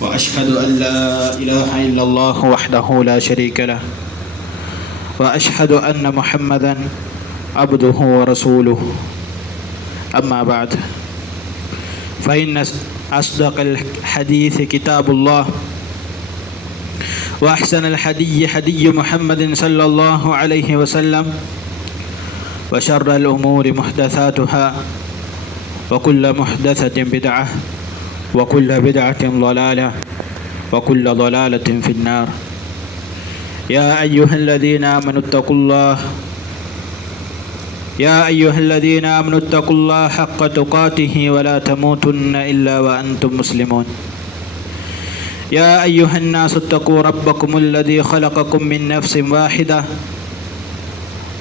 وأشهد أن لا إله إلا الله وحده لا شريك له وأشهد أن محمدا عبده ورسوله أما بعد فإن أصدق الحديث كتاب الله وأحسن الحدي حدي محمد صلى الله عليه وسلم وشر الأمور محدثاتها وكل محدثة بدعة وكل بدعة ضلالة وكل ضلالة في النار يا أيها الذين آمنوا اتقوا الله حق تقاته ولا تموتن إلا وأنتم مسلمون يا أيها الناس اتقوا ربكم الذي خلقكم من نفس واحدة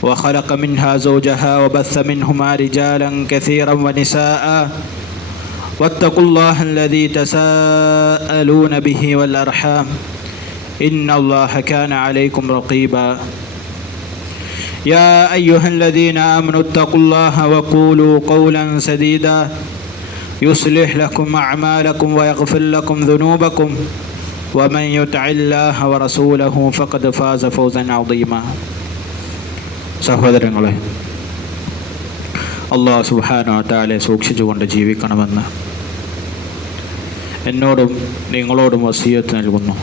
وخلق منها زوجها وبث منهما رجالا كثيرا ونساء واتقوا الله الذي تساءلون به والأرحام إن الله كان عليكم رقيبا يا أيها الذين آمنوا اتقوا الله وقولوا قولا سديدا يصلح لكم أعمالكم ويغفر لكم ذنوبكم ومن يطع الله ورسوله فقد فاز فوزا عظيما സഹോദരങ്ങളെ, അല്ലാഹു സുബ്ഹാനഹു വ തആലയെ സൂക്ഷിച്ചുകൊണ്ട് ജീവിക്കണമെന്ന് എന്നോടും നിങ്ങളോടും വസിയത്ത് നൽകുന്നു.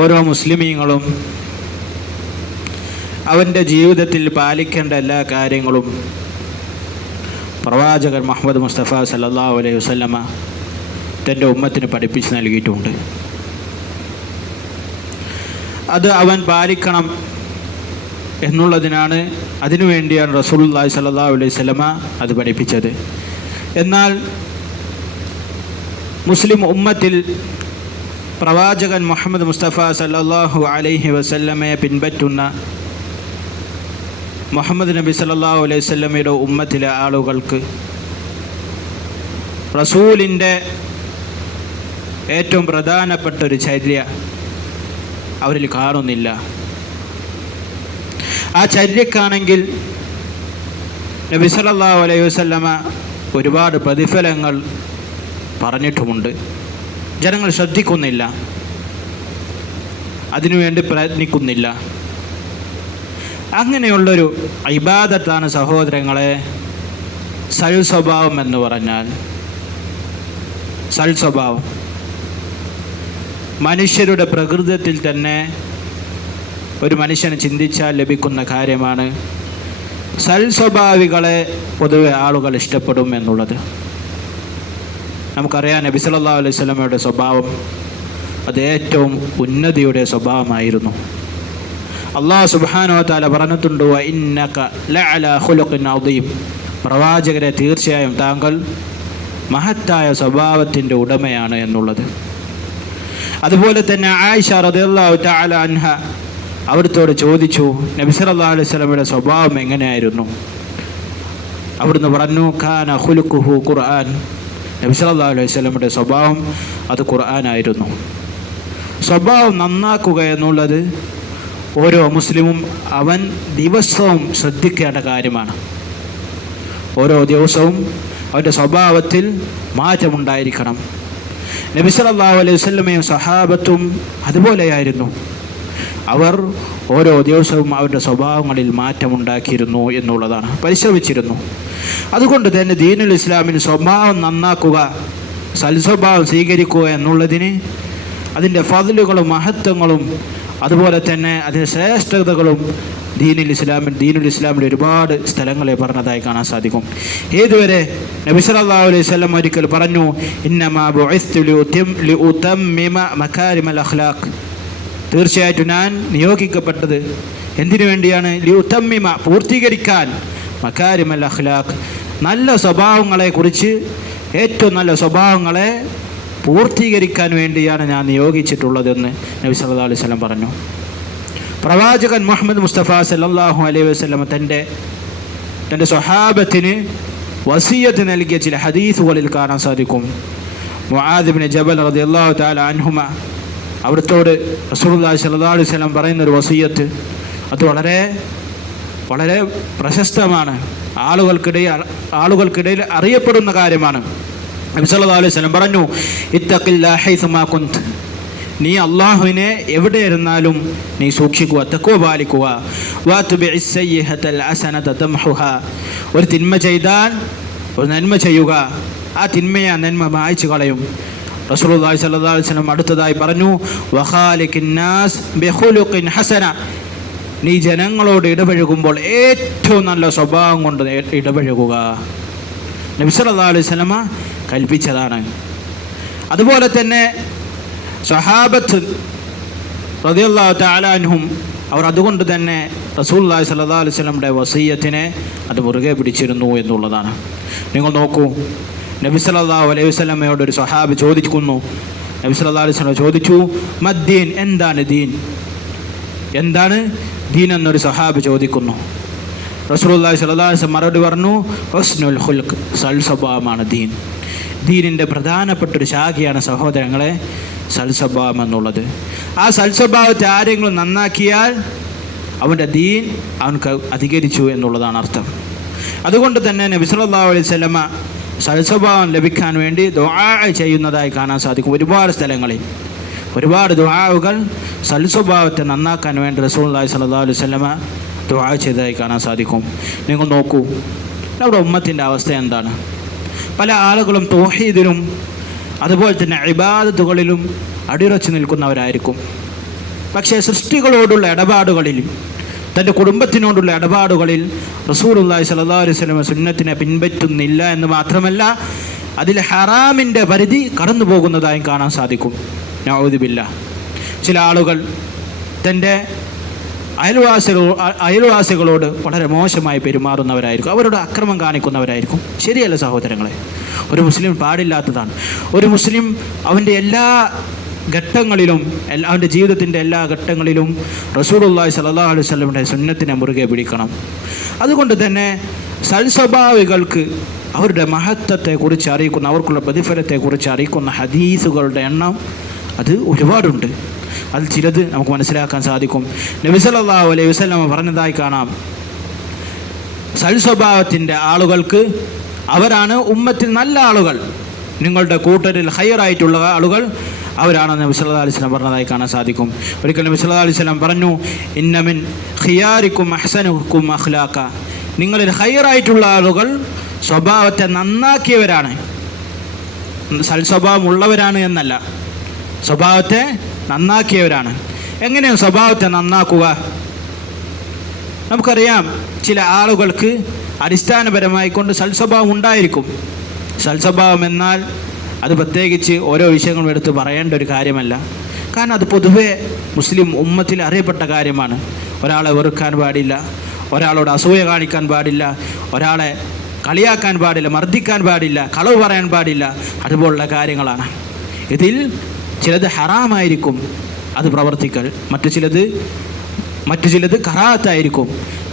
ഓരോ മുസ്ലിമീങ്ങളും അവൻ്റെ ജീവിതത്തിൽ പാലിക്കേണ്ട എല്ലാ കാര്യങ്ങളും പ്രവാചകൻ മുഹമ്മദ് മുസ്തഫ സല്ലല്ലാഹു അലൈഹി വസല്ലമ തൻ്റെ ഉമ്മത്തിന് പഠിപ്പിച്ച് നൽകിയിട്ടുണ്ട്. അത് അവൻ പാലിക്കണം എന്നുള്ളതിനാണ്, അതിനുവേണ്ടിയാണ് റസൂലുള്ളാഹി സ്വല്ലല്ലാഹു അലൈഹി വസല്ലമ അത് പഠിപ്പിച്ചത്. എന്നാൽ മുസ്ലിം ഉമ്മത്തിൽ പ്രവാചകൻ മുഹമ്മദ് മുസ്തഫ സല്ലല്ലാഹു അലൈഹി വസല്ലമയെ പിൻപറ്റുന്ന മുഹമ്മദ് നബി സല്ലല്ലാഹു അലൈഹി വസല്ലമയുടെ ഉമ്മത്തിലെ ആളുകൾക്ക് റസൂലിൻ്റെ ഏറ്റവും പ്രധാനപ്പെട്ട ഒരു ചര്യ അവരിൽ കാണുന്നില്ല. ആ ചര്യക്കാണെങ്കിൽ നബി സല്ലല്ലാഹു അലൈഹി വസല്ലമ ഒരുപാട് പ്രതിഫലങ്ങൾ പറഞ്ഞിട്ടുമുണ്ട്. ജനങ്ങൾ ശ്രദ്ധിക്കുന്നില്ല, അതിനുവേണ്ടി പ്രയത്നിക്കുന്നില്ല. അങ്ങനെയുള്ളൊരു ഇബാദത്താണ് സഹോദരങ്ങളെ സൽ സ്വഭാവം എന്ന് പറഞ്ഞാൽ. സൽ സ്വഭാവം മനുഷ്യരുടെ പ്രകൃതത്തിൽ തന്നെ ഒരു മനുഷ്യന് ചിന്തിച്ചാൽ ലഭിക്കുന്ന കാര്യമാണ്. സൽ സ്വഭാവികളെ പൊതുവെ ആളുകൾ ഇഷ്ടപ്പെടും എന്നുള്ളത് നമുക്കറിയാം. നബി സല്ലല്ലാഹു അലൈഹി വസല്ലമയുടെ സ്വഭാവം അത് ഏറ്റവും ഉന്നതിയുടെ സ്വഭാവമായിരുന്നു. അല്ലാഹു സുബ്ഹാനഹു വ തആല പറഞ്ഞിട്ടുണ്ട്, വഇന്നക ലഅലാ ഖുലുഖിൻ അദീം, പ്രവാചകരെ തീർച്ചയായും താങ്കൾ മഹത്തായ സ്വഭാവത്തിൻ്റെ ഉടമയാണ് എന്നുള്ളത്. അതുപോലെ തന്നെ ആയിഷ റളിയല്ലാഹു തആല അൻഹ അവിടുത്തോട് ചോദിച്ചു, നബി സല്ലല്ലാഹു അലൈഹി വസല്ലമയുടെ സ്വഭാവം എങ്ങനെയായിരുന്നു? അവിടുന്ന് പറഞ്ഞു, കാന ഖുലുഖുഹു ഖുർആൻ, നബി സല്ലല്ലാഹു അലൈഹി വസല്ലമയുടെ സ്വഭാവം അത് ഖുർആനായിരുന്നു. സ്വഭാവം നന്നാക്കുക എന്നുള്ളത് ഓരോ മുസ്ലിമും അവൻ ദിവസവും ശ്രദ്ധിക്കേണ്ട കാര്യമാണ്. ഓരോ ദിവസവും അവൻ്റെ സ്വഭാവത്തിൽ മാറ്റമുണ്ടായിരിക്കണം. നബി സല്ലല്ലാഹു അലൈഹി വസല്ലമയും സഹാബത്തും അതുപോലെയായിരുന്നു. അവർ ഓരോ ദിവസവും അവരുടെ സ്വഭാവങ്ങളിൽ മാറ്റമുണ്ടാക്കിയിരുന്നു എന്നുള്ളതാണ്, പരിശ്രമിച്ചിരുന്നു. അതുകൊണ്ട് തന്നെ ദീനുൽ ഇസ്ലാമിന് സ്വഭാവം നന്നാക്കുക, സൽസ്വഭാവം സ്വീകരിക്കുക എന്നുള്ളതിന് അതിൻ്റെ ഫദ്ലുകളും മഹത്വങ്ങളും അതുപോലെ തന്നെ അതിൻ്റെ ശ്രേഷ്ഠതകളും ദീനുൽ ഇസ്ലാമിൻ്റെ ഒരുപാട് സ്ഥലങ്ങളെ പറഞ്ഞതായി കാണാൻ സാധിക്കും. ഏതുവരെ നബി സല്ലല്ലാഹു അലൈഹി വസല്ലം ഒരിക്കൽ പറഞ്ഞു, ഇന്നമാ ബുഇസ്തു ലിഉതമ്മിമ മകാരിമൽ അഖ്ലാഖ്, തീർച്ചയായിട്ടും ഞാൻ നിയോഗിക്കപ്പെട്ടത് എന്തിനു വേണ്ടിയാണ്? ലിഉതമ്മിമ, പൂർത്തീകരിക്കാൻ, മകാരിമൽ അഖ്ലാഖ്, നല്ല സ്വഭാവങ്ങളെക്കുറിച്ച്, ഏറ്റവും നല്ല സ്വഭാവങ്ങളെ പൂർത്തീകരിക്കാൻ വേണ്ടിയാണ് ഞാൻ നിയോഗിച്ചിട്ടുള്ളതെന്ന് നബി സല്ലല്ലാഹു അലൈഹി വസല്ലം പറഞ്ഞു. പ്രവാചകൻ മുഹമ്മദ് മുസ്തഫ സല്ലല്ലാഹു അലൈഹി വസല്ലം തൻ്റെ സ്വഹാബത്തിന് വസിയത്ത് നൽകിയ ചില ഹദീസുകളിൽ കാണാൻ സാധിക്കും. മുആദ് ഇബ്നു ജബൽ റളിയല്ലാഹു തആല അൻഹുമ അവിടുത്തോട് റസൂലുള്ളാഹി സ്വല്ലല്ലാഹു അലൈഹി വസല്ലം പറയുന്നൊരു വസിയത്ത് അത് വളരെ വളരെ പ്രശസ്തമാണ്. ആളുകൾക്കിടയിൽ അറിയപ്പെടുന്ന കാര്യമാണ്. നബി സല്ലല്ലാഹു അലൈഹി വസല്ലം പറഞ്ഞു, ഇത്തഖില്ലാഹ ഹൈസുമാ കുന്ത്, നീ അള്ളാഹുവിനെ എവിടെ ഇരുന്നാലും നീ സൂക്ഷിക്കുക, തഖ്വ പാലിക്കുക. വഅത്ബിഇസ് സയ്യിഹതൽ ഹസനത തംഹുഹാ, ഒരു തിന്മ ചെയ്താൽ ഒരു നന്മ ചെയ്യുക, ആ തിന്മയെ ആ നന്മ മായ്ച്ചു കളയും. റസൂലുള്ളാഹി സ്വല്ലല്ലാഹു അലൈഹി വസല്ലം അടുത്തതായി പറഞ്ഞു, വഖാലിഖിൻ നാസ് ബിഖുലുഖിൻ ഹസന, നീ ജനങ്ങളോട് ഇടപഴകുമ്പോൾ ഏറ്റവും നല്ല സ്വഭാവം കൊണ്ട് ഇടപഴകുക. നബി സല്ലല്ലാഹു അലൈഹി വസല്ലം കൽപ്പിച്ചതാണ്. അതുപോലെ തന്നെ സഹാബത്ത് റളിയല്ലാഹു തആല അൻഹും അവർ അതുകൊണ്ട് തന്നെ റസൂലുള്ളാഹി സ്വല്ലല്ലാഹു അലൈഹി വസല്ലമയുടെ വസിയ്യത്തിനെ അത് മുറുകെ പിടിച്ചിരുന്നു എന്നുള്ളതാണ്. നിങ്ങൾ നോക്കൂ, നബി സല്ലല്ലാഹു അലൈഹി വസല്ലമയോട് ഒരു സഹാബി ചോദിക്കുന്നു. നബി സല്ലല്ലാഹു അലൈഹി വസല്ലം ചോദിച്ചു, മദ്ദീൻ, എന്താണ് ദീൻ, എന്താണ് ദീൻ എന്നൊരു സഹാബി ചോദിക്കുന്നു. റസൂലുള്ളാഹി സ്വല്ലല്ലാഹു അലൈഹി വസല്ലം മറുപടി പറഞ്ഞു, ഹുസ്നുൽ ഖുൽഖ്, സൽസ്വഭാവമാണ് ദീൻ. ദീനിൻ്റെ പ്രധാനപ്പെട്ടൊരു ശാഖയാണ് സഹോദരങ്ങളെ സൽസ്വഭാവം എന്നുള്ളത്. ആ സൽസ്വഭാവത്തെ ആരെങ്കിലും നന്നാക്കിയാൽ അവൻ്റെ ദീൻ അവൻക്ക് അധികരിച്ചു എന്നുള്ളതാണ് അർത്ഥം. അതുകൊണ്ട് തന്നെ നബി സല്ലല്ലാഹു അലൈഹി വസല്ലമ സൽസ്വഭാവം ലഭിക്കാൻ വേണ്ടി ദുആ ചെയ്യുന്നതായി കാണാൻ സാധിക്കും. ഒരുപാട് സ്ഥലങ്ങളിൽ ഒരുപാട് ദുആകൾ സൽസ്വഭാവത്തെ നന്നാക്കാൻ വേണ്ടി റസൂലുള്ളാഹി സ്വല്ലല്ലാഹു അലൈഹി വസല്ലമ ദുആ ചെയ്തതായി കാണാൻ സാധിക്കും. നിങ്ങൾ നോക്കൂ, നമ്മുടെ ഉമ്മത്തിൻ്റെ അവസ്ഥ എന്താണ്? പല ആളുകളും തൗഹീദിലും അതുപോലെ തന്നെ ഇബാദത്തുകളിലും അടിയുറച്ചു നിൽക്കുന്നവരായിരിക്കും. പക്ഷേ സൃഷ്ടികളോടുള്ള ഇടപാടുകളിൽ, തൻ്റെ കുടുംബത്തിനോടുള്ള ഇടപാടുകളിൽ റസൂലുള്ളാഹി സ്വല്ലല്ലാഹു അലൈഹി വസല്ലം സുന്നത്തിനെ പിൻപറ്റുന്നില്ല എന്ന് മാത്രമല്ല, അതിൽ ഹറാമിൻ്റെ പരിധി കടന്നു പോകുന്നതായും കാണാൻ സാധിക്കും. നഊദു ബില്ലാഹ്. ചില ആളുകൾ തൻ്റെ അയൽവാസികളോട് വളരെ മോശമായി പെരുമാറുന്നവരായിരിക്കും, അവരോട് അക്രമം കാണിക്കുന്നവരായിരിക്കും. ശരിയല്ല സഹോദരങ്ങളെ, ഒരു മുസ്ലിം പാടില്ലാത്തതാണ്. ഒരു മുസ്ലിം അവൻ്റെ എല്ലാ ഘട്ടങ്ങളിലും, അവൻ്റെ ജീവിതത്തിൻ്റെ എല്ലാ ഘട്ടങ്ങളിലും റസൂലുള്ളാഹി സ്വല്ലല്ലാഹു അലൈഹി വസല്ലമയുടെ സുന്നത്തിനെ മുറുകെ പിടിക്കണം. അതുകൊണ്ട് തന്നെ സൽസ്വഭാവികൾക്ക് അവരുടെ മഹത്വത്തെക്കുറിച്ച് അറിയിക്കുന്ന, അവർക്കുള്ള പ്രതിഫലത്തെക്കുറിച്ച് അറിയിക്കുന്ന ഹദീസുകളുടെ എണ്ണം അത് ഒരുപാടുണ്ട്. അതിൽ ചിലത് നമുക്ക് മനസ്സിലാക്കാൻ സാധിക്കും. നബി സല്ലല്ലാഹു അലൈഹി വസല്ലം പറഞ്ഞതായി കാണാം, സൽസ്വഭാവത്തിൻ്റെ ആളുകൾക്ക് അവരാണ് ഉമ്മത്തിൽ നല്ല ആളുകൾ, നിങ്ങളുടെ കൂട്ടരിൽ ഖൈറായിട്ടുള്ള ആളുകൾ അവരാണെന്ന് നബി സല്ലല്ലാഹു അലൈഹി വസല്ലം പറഞ്ഞതായി കാണാൻ സാധിക്കും. ഒരിക്കൽ നബി സല്ലല്ലാഹു അലൈഹി വസല്ലം പറഞ്ഞു, ഇന്ന മിൻ ഖിയാരിക്കും അഹ്സനുക്കും അഖ്ലാഖ, നിങ്ങളിൽ ഖൈറായിട്ടുള്ള ആളുകൾ സ്വഭാവത്തെ നന്നാക്കിയവരാണ്. സൽസ്വഭാവം ഉള്ളവരാണ് എന്നല്ല, സ്വഭാവത്തെ നന്നാക്കിയവരാണ്. എങ്ങനെയാണ് സ്വഭാവത്തെ നന്നാക്കുക? നമുക്കറിയാം, ചില ആളുകൾക്ക് അടിസ്ഥാനപരമായി കൊണ്ട് സൽസ്വഭാവം ഉണ്ടായിരിക്കും. സൽസ്വഭാവം എന്നാൽ അത് പ്രത്യേകിച്ച് ഓരോ വിഷയങ്ങളും എടുത്ത് പറയേണ്ട ഒരു കാര്യമല്ല. കാരണം അത് പൊതുവെ മുസ്ലിം ഉമ്മത്തിൽ അറിയപ്പെട്ട കാര്യമാണ്. ഒരാളെ വെറുക്കാൻ പാടില്ല, ഒരാളോട് അസൂയ കാണിക്കാൻ പാടില്ല, ഒരാളെ കളിയാക്കാൻ പാടില്ല, മർദ്ദിക്കാൻ പാടില്ല, കളവ് പറയാൻ പാടില്ല, അതുപോലുള്ള കാര്യങ്ങളാണ്. ഇതിൽ ചിലത് ഹറാമായിരിക്കും അത് പ്രവർത്തിക്കൽ, മറ്റു ചിലത് കറാഹത്തായിരിക്കും.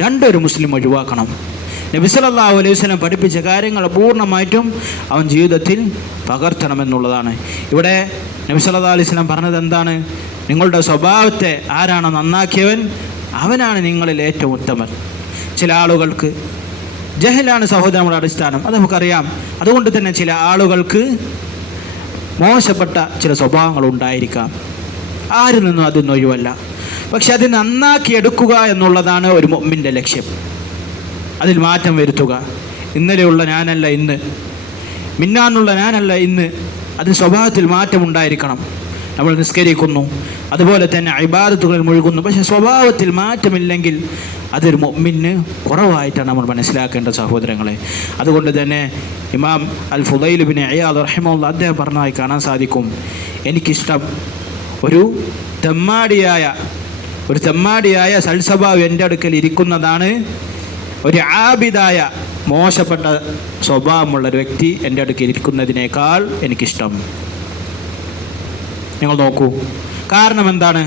രണ്ടൊരു മുസ്ലിം ഒഴിവാക്കണം. നബി സല്ലല്ലാഹു അലൈഹി വസല്ലം പഠിപ്പിച്ച കാര്യങ്ങൾ പൂർണ്ണമായിട്ടും അവൻ ജീവിതത്തിൽ പകർത്തണമെന്നുള്ളതാണ്. ഇവിടെ നബി സല്ലല്ലാഹു അലൈഹി വസല്ലം പറഞ്ഞത് എന്താണ്? നിങ്ങളുടെ സ്വഭാവത്തെ ആരാണ് നന്നാക്കിയവൻ അവനാണ് നിങ്ങളിൽ ഏറ്റവും ഉത്തമൻ. ചില ആളുകൾക്ക് ജഹലാണ് സഹോദരങ്ങളുടെ അടിസ്ഥാനം, അത് നമുക്കറിയാം. അതുകൊണ്ട് തന്നെ ചില ആളുകൾക്ക് മോശപ്പെട്ട ചില സ്വഭാവങ്ങൾ ഉണ്ടായിരിക്കാം, ആരിൽ നിന്നും അതൊന്നും ഒഴിവല്ല. പക്ഷെ അത് നന്നാക്കിയെടുക്കുക എന്നുള്ളതാണ് ഒരു മുഅ്മിൻ്റെ ലക്ഷ്യം. അതിൽ മാറ്റം വരുത്തുക. ഇന്നലെയുള്ള ഞാനല്ല ഇന്ന്, മിന്നാന്നുള്ള ഞാനല്ല ഇന്ന്. അതിൽ സ്വഭാവത്തിൽ മാറ്റമുണ്ടായിരിക്കണം. നമ്മൾ നിസ്കരിക്കുന്നു, അതുപോലെ തന്നെ ഇബാദത്തുകളിൽ മുഴുകുന്നു, പക്ഷെ സ്വഭാവത്തിൽ മാറ്റമില്ലെങ്കിൽ അതൊരു മുഅ്മിന് കുറവായിട്ടാണ് നമ്മൾ മനസ്സിലാക്കേണ്ട സഹോദരങ്ങളെ. അതുകൊണ്ട് തന്നെ ഇമാം അൽ ഫുദൈൽ ഇബ്നു ഇയാദ് റഹിമഹുല്ലാഹ് അദ്ദേഹം പറഞ്ഞതായി കാണാൻ സാധിക്കും, എനിക്കിഷ്ടം ഒരു തെമ്മാടിയായ സൽസ്വഭാവം എൻ്റെ അടുക്കൽ ഇരിക്കുന്നതാണ് ഒരു ആബിദായ മോശപ്പെട്ട സ്വഭാവമുള്ളൊരു വ്യക്തി എൻ്റെ അടുക്കൽ ഇരിക്കുന്നതിനേക്കാൾ എനിക്കിഷ്ടം. നിങ്ങൾ നോക്കൂ, കാരണം എന്താണ്?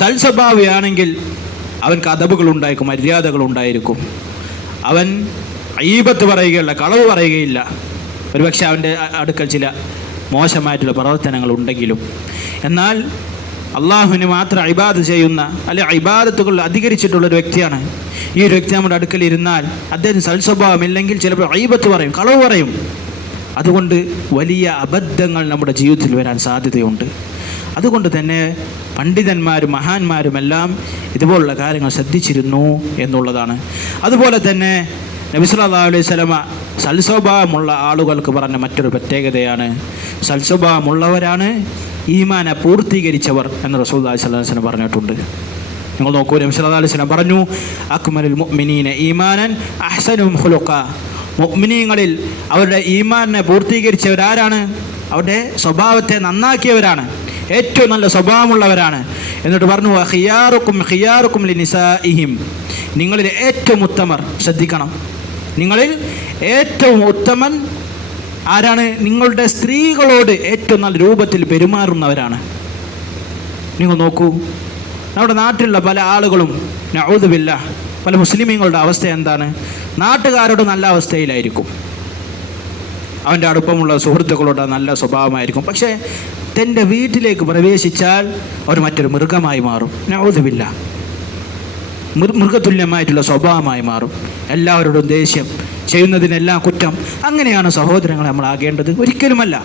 സൽസ്വഭാവിയാണെങ്കിൽ അവൻക്ക് അദബുകളുണ്ടായിരിക്കും, മര്യാദകളുണ്ടായിരിക്കും. അവൻ ഈബത്ത് പറയുകയില്ല, കളവ് പറയുകയില്ല. ഒരുപക്ഷെ അവൻ്റെ അടുക്കൽ ചില മോശമായിട്ടുള്ള പ്രവർത്തനങ്ങൾ ഉണ്ടെങ്കിലും. എന്നാൽ അള്ളാഹുവിന് മാത്രം ഇബാദത്ത് ചെയ്യുന്ന അല്ലെ ഇബാദത്തുകൾ അധികരിച്ചിട്ടുള്ളൊരു വ്യക്തിയാണ്. ഈ ഒരു വ്യക്തി നമ്മുടെ അടുക്കൽ ഇരുന്നാൽ അദ്ദേഹത്തിന് സൽസ്വഭാവമില്ലെങ്കിൽ ചിലപ്പോൾ ഗീബത്ത് പറയും, കളവ് പറയും. അതുകൊണ്ട് വലിയ അബദ്ധങ്ങൾ നമ്മുടെ ജീവിതത്തിൽ വരാൻ സാധ്യതയുണ്ട്. അതുകൊണ്ട് തന്നെ പണ്ഡിതന്മാരും മഹാന്മാരുമെല്ലാം ഇതുപോലുള്ള കാര്യങ്ങൾ ശ്രദ്ധിച്ചിരുന്നു എന്നുള്ളതാണ്. അതുപോലെ തന്നെ നബി സല്ലല്ലാഹു അലൈഹി വസല്ലമ സൽസ്വഭാവമുള്ള ആളുകൾക്ക് പറഞ്ഞ മറ്റൊരു പ്രത്യേകതയാണ്, സൽസ്വഭാവമുള്ളവരാണ് ഈമാനെ പൂർത്തീകരിച്ചവർ എന്ന് റസൂലുള്ളാഹി സ്വല്ലല്ലാഹു അലൈഹി വസല്ലം പറഞ്ഞിട്ടുണ്ട്. നിങ്ങൾ നോക്കൂ, നബി സല്ലല്ലാഹു അലൈഹി വസല്ലം പറഞ്ഞു, അക്മലുൽ മുഅ്മിനീന ഈമാനൻ അഹ്സനുഹും ഖുലുഖ. മുഅ്മിനീങ്ങളിൽ അവരുടെ ഈമാനെ പൂർത്തീകരിച്ചവരാരാണ്? അവരുടെ സ്വഭാവത്തെ നന്നാക്കിയവരാണ്, ഏറ്റവും നല്ല സ്വഭാവമുള്ളവരാണ്. എന്നിട്ട് പറഞ്ഞു, ഖിയാറുക്കും ഖിയാറുക്കും ലിനിസാഇഹിം. നിങ്ങളിൽ ഏറ്റവും ഉത്തമർ, ശ്രദ്ധിക്കണം, നിങ്ങളിൽ ഏറ്റവും ഉത്തമൻ ആരാണ്? നിങ്ങളുടെ സ്ത്രീകളോട് ഏറ്റവും നല്ല രൂപത്തിൽ പെരുമാറുന്നവരാണ്. നിങ്ങൾ നോക്കൂ, നമ്മുടെ നാട്ടിലുള്ള പല ആളുകളും നഊദു ബില്ലാഹ്, പല മുസ്ലിമീങ്ങളുടെ അവസ്ഥ എന്താണ്? നാട്ടുകാരോട് നല്ല അവസ്ഥയിലായിരിക്കും, അവൻ്റെ അടുപ്പമുള്ള സുഹൃത്തുക്കളോട് നല്ല സ്വഭാവമായിരിക്കും. പക്ഷേ തൻ്റെ വീട്ടിലേക്ക് പ്രവേശിച്ചാൽ അവർ മറ്റൊരു മൃഗമായി മാറും. നഊദു ബില്ലാഹ്, മൃഗതുല്യമായിട്ടുള്ള സ്വഭാവമായി മാറും. എല്ലാവരോടും ദേഷ്യം, ചെയ്യുന്നതിനെല്ലാം കുറ്റം. അങ്ങനെയാണ് സഹോദരങ്ങളെ നമ്മൾ ആകേണ്ടത്? ഒരിക്കലുമല്ല,